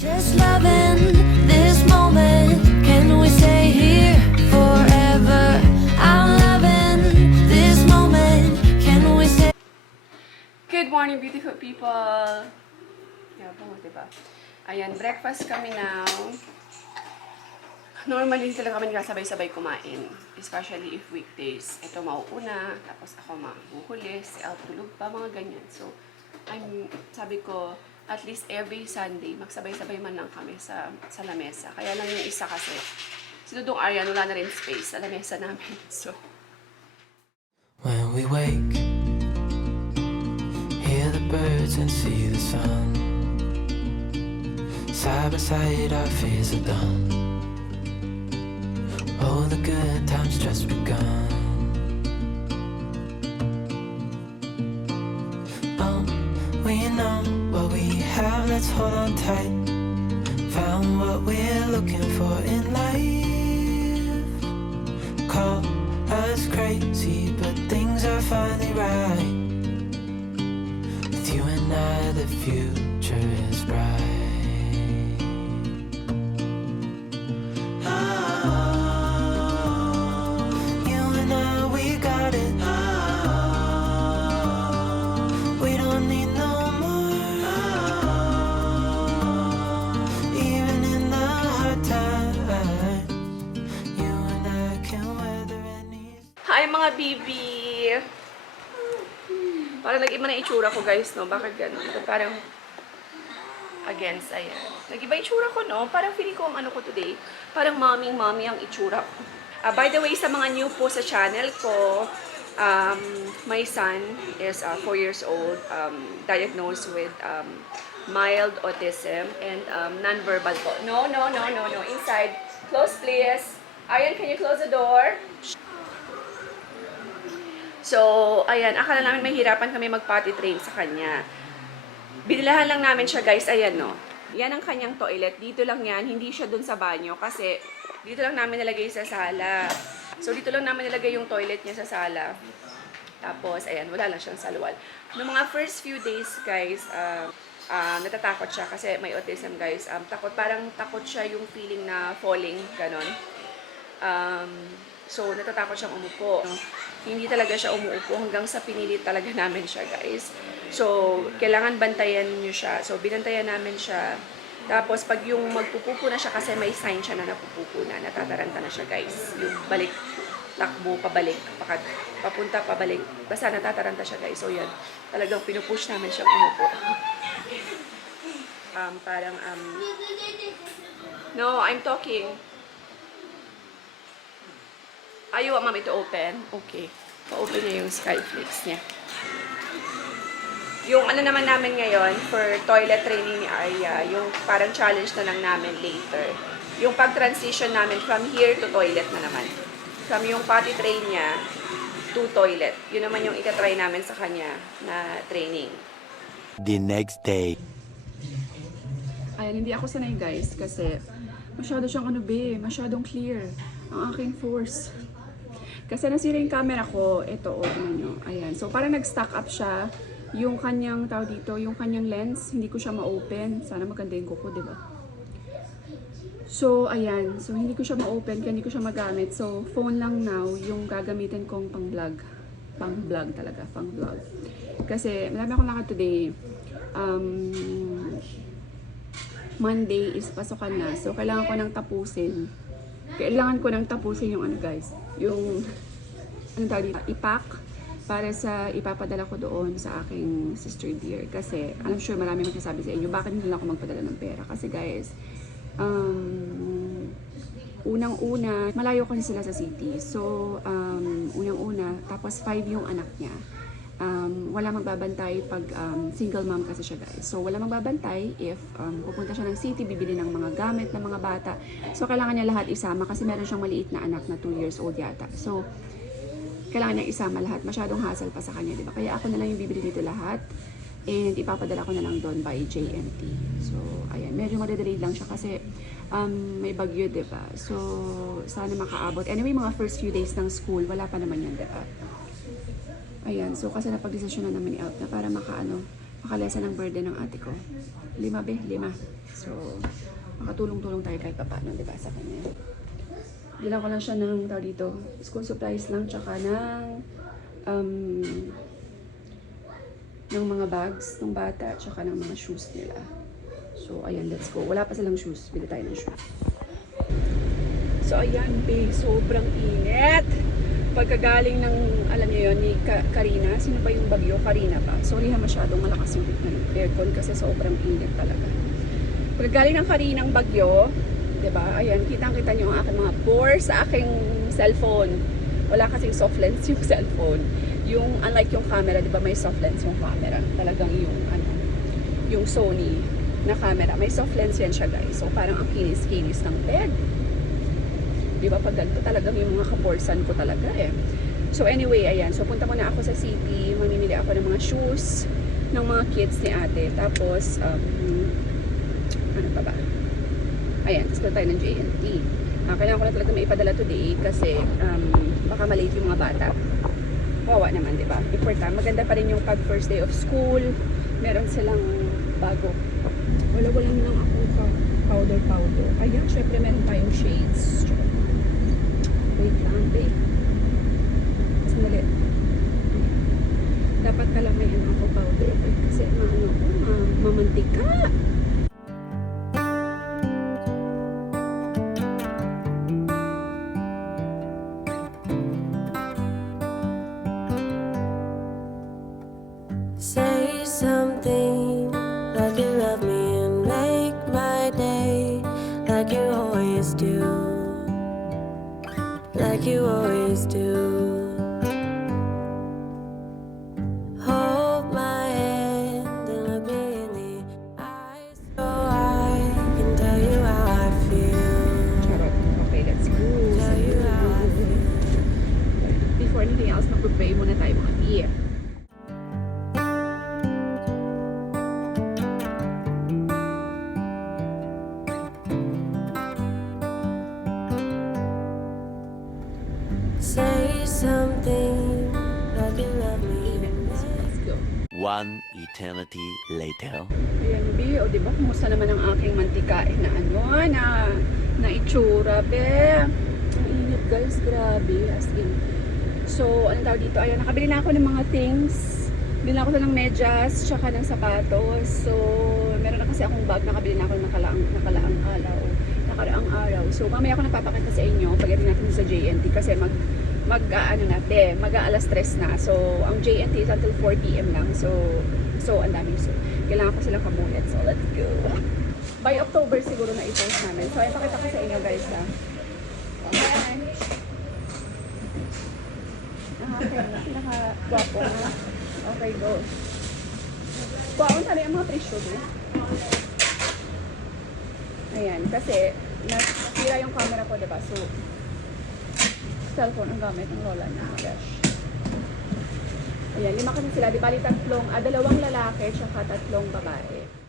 Just loving this moment. Can we stay here forever? I'm loving this moment. Can we stay? Good morning, beautiful people! Yeah, po, diba? Ayan, breakfast kami now. Normally, talaga kami kasabay-sabay kumain. Especially if weekdays. Ito mauuna, tapos ako mahuhuli, si El tulog pa, mga ganyan. So, sabi ko, at least every Sunday, magsabay-sabay man lang kami sa lamesa. Kaya lang yung isa kasi, si Dudong Aryan, wala na rin space sa lamesa namin. So, when we wake, hear the birds and see the sun. Side by side our fears are done. Oh, the good times just begun. Oh, we know what we have, let's hold on tight. Found what we're looking for in life. Call us crazy, but things are finally right. With you and I, the future is bright. hi mga bibi! Parang nag-iba na itsura ko guys, no? Bakit gano'n? Parang against, ayan. Nag-iba itsura ko, no? Parang feeling ko ang ano ko today. Parang mommy ang itsura ko. By the way, sa mga new po sa channel ko, my son is 4 years old, diagnosed with mild autism and non-verbal po. No. Inside. Close, please. Ayan, can you close the door? So, ayan, akala namin mahirapan kami mag-potty train sa kanya. Binilahan lang namin siya, guys. Ayan, no. Yan ang kanyang toilet. Dito lang yan. Hindi siya dun sa banyo kasi dito lang namin nilagay sa sala. So, dito lang namin nilagay yung toilet niya sa sala. Tapos, ayan, wala lang siyang salwal. Noong mga first few days, guys, natatakot siya kasi may autism, guys. Parang takot siya yung feeling na falling, ganon. So, natatakot siyang umupo. Hindi talaga siya umuupo hanggang sa pinilit talaga namin siya, guys. So, kailangan bantayan niyo siya. So, binantayan namin siya. Tapos, pag yung magpupupo na siya, kasi may sign siya na napupupo na, natataranta na siya, guys. Yung balik, takbo, pabalik, papunta, pabalik. Basta natataranta siya, guys. So, yan. Talagang pinupush namin siyang umupo. No, I'm talking. Ayaw, mami, to open. Okay. Pa-open niya yung Skyflix niya. Yung ano naman namin ngayon, for toilet training ni Arya, yung parang challenge na lang namin later. Yung pag-transition namin from here to toilet na naman. From yung potty train niya to toilet. Yun naman yung itatry namin sa kanya na training. The next day. Ayan, hindi ako sanay, guys, kasi masyado siyang masyadong clear ang aking force. Kasi nasira yung camera ko, ito, tignan nyo. Ayan. So, parang nag-stack up siya. Yung kanyang, yung kanyang lens, hindi ko siya ma-open. Sana maganda yung kuko, diba? So, ayan. So, hindi ko siya ma-open, kaya hindi ko siya magamit. So, phone lang now, yung gagamitin kong pang-vlog. Pang-vlog talaga, pang-vlog. Kasi, marami akong lakad today. Monday is pasukan na. So, kailangan ko nang tapusin. Yung ano, guys, yung ipack para sa ipapadala ko doon sa aking sister dear. Kasi I'm sure marami magsasabi sa inyo, bakit hindi lang ako magpadala ng pera? Kasi guys, unang-una, malayo kasi sila sa city. So, unang-una, tapos 5 yung anak niya. Wala magbabantay pag single mom kasi siya, guys. So, wala magbabantay if pupunta siya ng city, bibili ng mga gamit ng mga bata. So, kailangan niya lahat isama kasi meron siyang maliit na anak na 2 years old yata. So, kailangan niya isama lahat. Masyadong hassle pa sa kanya, diba? Kaya ako na lang yung bibili dito lahat. And ipapadala ko na lang doon by JMT. So, ayan. Medyo madedelayed lang siya kasi may bagyo, diba? So, sana makaabot. Anyway, mga first few days ng school, wala pa naman yan, diba? Ayan, so kasi napag-desisyon na namin ni Alp na para makalesa ng burden ng ate ko. 5. So, makatulong-tulong tayo kahit paano, di ba, sa kanya. Bilang ko lang siya ng tao dito, school supplies lang, tsaka ng mga bags ng bata, tsaka ng mga shoes nila. So, ayan, let's go. Wala pa silang shoes. Bili tayo ng shoes. So, ayan, babe. Sobrang init. Pagkagaling ng, alam niyo yun, ni Karina. Sino ba yung bagyo? Karina pa. Sorry ha, masyadong malakas yung aircon kasi sobrang init talaga. Pagkagaling ng Karina ng bagyo, diba? Ayan, kitang-kita niyo ang aking mga pores sa aking cellphone. Wala kasing soft lens yung cellphone. Yung, unlike yung camera, diba, may soft lens yung camera. Talagang yung, yung Sony na camera. May soft lens yan siya, guys. So, parang ang kinis-kinis ng bed. Di ba, pag ganito talagang yung mga kaporsan ko talaga eh. So anyway, ayan. So punta muna ako sa city. Mamimili ako ng mga shoes ng mga kids ni ate. Tapos, ano pa ba? Ayan, tapos tayo ng JNT. Kailangan ko na talaga may ipadala today kasi baka malate yung mga bata. Wawa naman, di ba? Important. Maganda pa rin yung pag first day of school. Meron silang bago. Wala lang akong powder. Ayan, syempre meron tayong shades. Wait lang, babe. Sandali. Dapat kalamayan ako powder. Kasi mamantika. Say something like you love me and make my day like you always do. Like you always do. Hold my hand and look me in the eyes so I can tell you how I feel. Charot. Okay, let's go. Tell you how I feel. Before anything else, mag-pray muna tayo mga beer. Say something like you love me and Let's go. One eternity later. Ayan, B. O, diba? Kumusta naman ang aking mantikain na na itsura, be. Ang init, guys. Grabe. As in. So, anong tawag dito? Ayan, nakabili na ako ng mga things. Bili na ako ng medyas, tsaka ng sapatos. So, meron na kasi akong bag. Nakabili na ako ng nakaraang araw. So, mamaya ako nagpapakita sa inyo pagdating natin sa JNT kasi mag-aalas 3 na. So, ang JNT is until 4 PM lang. So ang dami. So, kailangan ko silang kamulit. So, let's go. By October siguro na i-post namin. So, ipakita ko sa inyo, guys, ha. Okay. Okay. Pinaka-gwapo, ha. Okay, go. Kuwaon tali ang mga presyo, ha. Ayan, kasi nasira yung camera ko, diba? So, cellphone ang gamit ng lola niya. Gosh. Ayan, 5 kasi sila. Di bali 2 lalaki, tsaka 3 babae.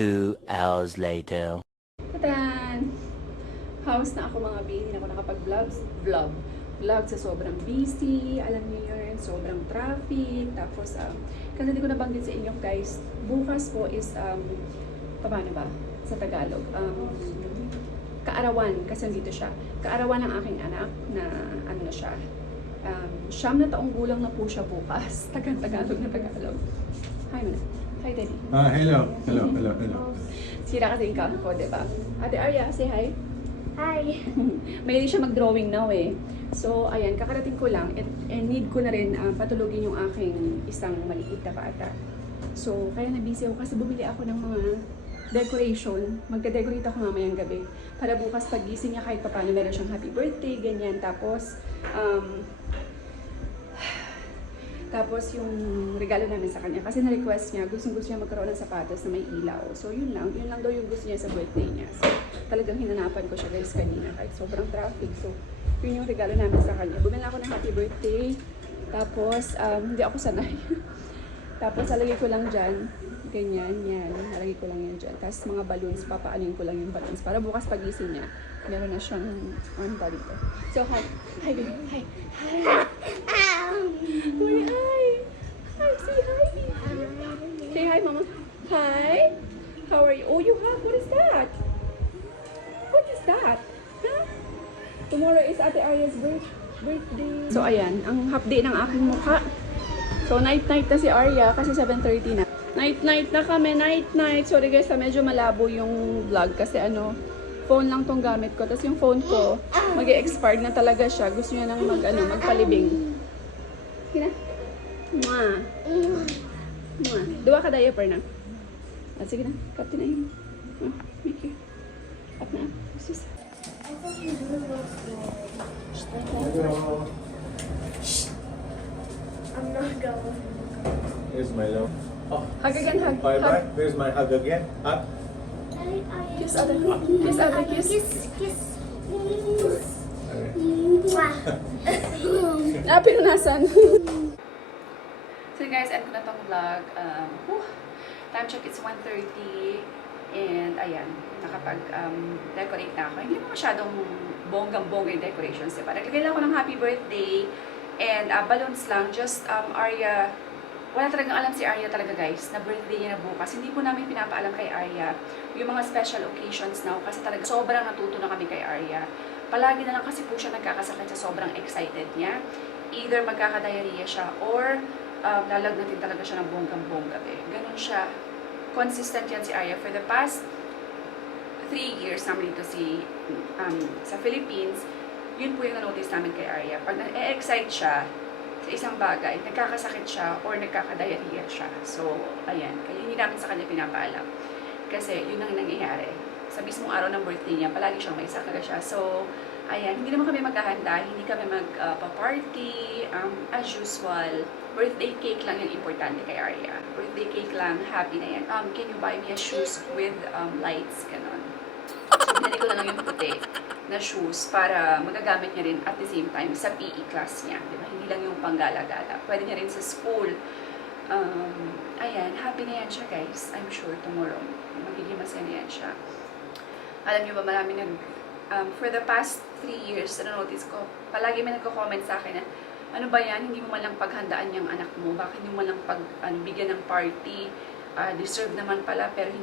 Two hours later. Tadan! House na ako mga baby. Hindi na ako nakapag-vlog sa sobrang busy. Alam niyo yun, sobrang traffic. Tapos, kasi hindi ko nabanggit sa inyo guys, bukas po is, paano ba? Sa Tagalog. Kaarawan, kasi dito siya. Kaarawan ng aking anak na, ano na siya, 9 na taong gulang na po siya bukas. Tagalog na Tagalog. Hi, Mana. Hi, Daddy. Hello. Sira kasi yung cam ko, diba? Ate Arya, say hi. Hi! Mahilig siya mag-drawing now eh. So, ayan, kakarating ko lang. And need ko na rin patulogin yung aking isang maliit na bata. So, kaya na-busy ako kasi bumili ako ng mga decoration. Magde-decorate ako mamayang gabi. Para bukas pagising niya kahit papaano meron siyang happy birthday, ganyan. Tapos yung regalo namin sa kanya. Kasi na-request niya, gusto niya magkaroon ng sapatos na may ilaw. So yun lang daw yung gusto niya sa birthday niya. So talagang hinanapan ko siya guys kanina kahit sobrang traffic. So yun yung regalo namin sa kanya. Bumili ako ng happy birthday. Tapos hindi ako sanay. Tapos lalagay ko lang dyan. Ganyan, yan. Lalagay ko lang yan dyan. Tapos mga balloons, papaanin ko lang yung balloons. Para bukas pagising niya, meron na siyang ba dito. So, hi. Hi, baby. Hi. Hi. Hi. Hi. Say hi. Say hi, mama. Hi. How are you? Oh, you have, what is that? What is that? Huh? Tomorrow is Ate Aria's birthday. So, ayan. Ang half day ng aking mukha. So, night-night na si Arya kasi 7:30 na. Night-night na kami, night-night. Sorry guys, medyo malabo yung vlog kasi phone lang tong gamit ko. Tapos yung phone ko, mag-e-expire na talaga siya. Gusto niya nang magpalibing. Sige na. Mwah. Mwah. Dua ka diaper na. Sige na, cut na yun. Make you. Up na. Sis. I'm not going. Here's my love. Oh, Hug again, hug. bye Hug. bye. Where's my hug again? Hug. Kiss other kiss. Other kiss. Kiss. Okay. Pinunasan. So guys, end ko na tong vlog. Time check, it's 1:30. And ayan, nakapag-decorate na ako. Hindi mo masyadong bonggang-bongga yung decorations, diba? Naglagay lang ako ng happy birthday and balloons lang. Just Arya, wala talagang alam si Arya talaga guys, na birthday niya na bukas. Hindi po namin pinapaalam kay Arya yung mga special occasions now kasi talaga sobrang natuto na kami kay Arya. Palagi na lang kasi po siya nagkakasakit sa sobrang excited niya. Either magkaka-diarrhea siya or lalagnatin talaga siya ng bonggang-bongga. Ganun siya. Consistent yan si Arya. For the past 3 years namin dito sa Philippines, yun po yung na-notice namin kay Arya. Pag na-excite siya sa isang bagay, nagkakasakit siya or nagkaka-diarrhea siya. So, ayan. Kaya hindi namin sa kanya pinapaalam. Kasi yun ang nangyayari. Sa mismong araw ng birthday niya, palagi siyang may sakit siya. So, ayan. Hindi naman kami maghahanda. Hindi kami magpa-party. As usual, birthday cake lang yung importante kay Arya. Birthday cake lang. Happy na yan. Can you buy me a shoes with lights? Ganon. So, binili ko na lang yung puti na shoes para magagamit niya rin at the same time sa PE class niya. Diba? Hindi lang yung panggala-gala. Pwede niya rin sa school. Ayan, happy na yan siya guys. I'm sure tomorrow magiging masaya na yan siya. Alam niyo ba, marami for the past 3 years, na-notice ko, palagi may nagko-comment sa akin na, ano ba yan, hindi mo man lang paghandaan yung anak mo, bakit hindi mo man lang bigyan ng party, deserve naman pala, pero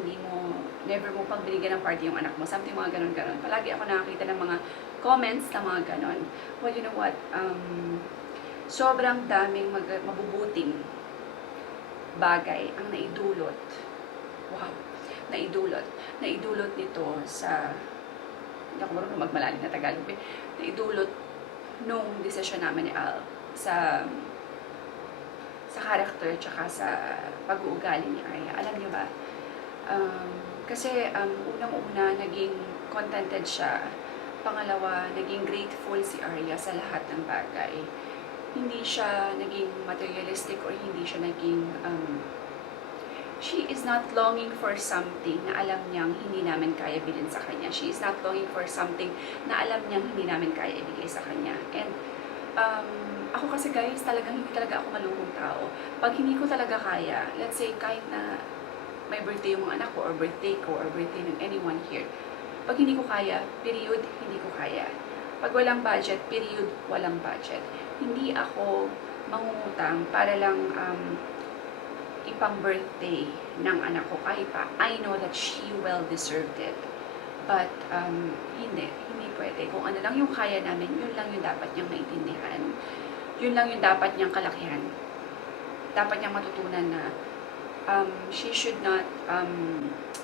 never mo pang binigyan ng party yung anak mo. Something mga ganon-ganon. Palagi ako nakakita ng mga comments na mga ganon. Well, you know what? Sobrang daming mabubuting bagay ang naidulot. Wow! Naidulot nito sa, hindi ako marunong magmalalim na Tagalog. Naidulot nung desisyon namin ni Al sa character tsaka sa pag-uugali ni Arya. Alam niyo ba? Kasi unang-una, naging contented siya. Pangalawa, naging grateful si Arya sa lahat ng bagay. Hindi siya naging materialistic or hindi siya naging... she is not longing for something na alam niyang hindi namin kaya bilhin sa kanya. She is not longing for something na alam niyang hindi namin kaya ibigay sa kanya. And ako kasi guys, hindi talaga ako maluhong tao. Pag hindi ko talaga kaya, let's say kahit na may birthday yung mga anak ko, or birthday ko, or birthday ng anyone here, pag hindi ko kaya, period, hindi ko kaya. Pag walang budget, period, walang budget. Hindi ako mangungutang para lang ipang birthday ng anak ko. Kahit pa, I know that she well deserved it. But, hindi pwede. Kung ano lang yung kaya namin, yun lang yung dapat niyang maintindihan. Yun lang yung dapat niyang kalakihan. Dapat niyang matutunan na she should not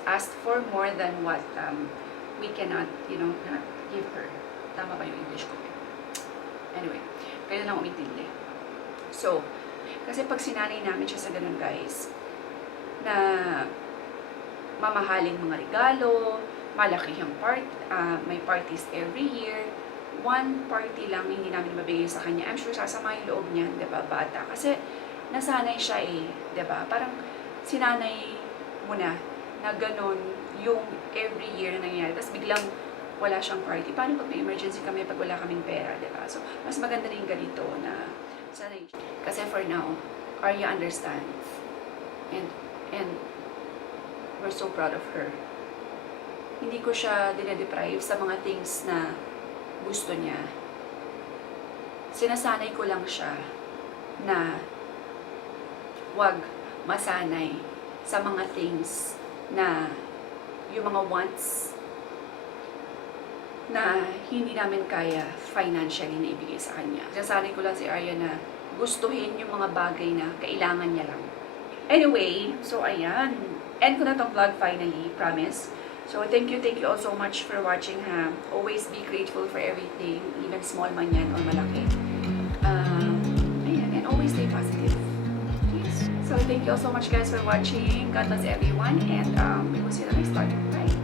ask for more than what we cannot, not give her. Tama ba yung English ko? Anyway, kaya lang umintindi. So, kasi pag sinanay namin siya sa ganun guys, na mamahaling mga regalo, malakihang may parties every year. One party lang hindi namin mabigay sa kanya. I'm sure sasama yung loob niya, di ba, bata? Kasi nasanay siya di ba? Parang sinanay mo na ganun yung every year na nangyayari. Tapos biglang wala siyang party. Paano pag may emergency kami pag wala kaming pera, di ba? So, mas maganda rin ganito na sanay siya. Kasi for now, Arya understands. And we're so proud of her. Hindi ko siya dinedeprive sa mga things na gusto niya. Sinasanay ko lang siya na wag masanay sa mga things na yung mga wants na hindi namin kaya financially na ibigay sa kanya. Sinasanay ko lang si Arya na gustuhin yung mga bagay na kailangan niya lang. Anyway, so ayan. End ko na tong vlog finally, promise. So, thank you all so much for watching, ha. Always be grateful for everything, even small man yan or malaki. Ayan, and always stay positive. Yes. So, thank you all so much, guys, for watching. God bless everyone, and we will see you in the next vlog. Bye!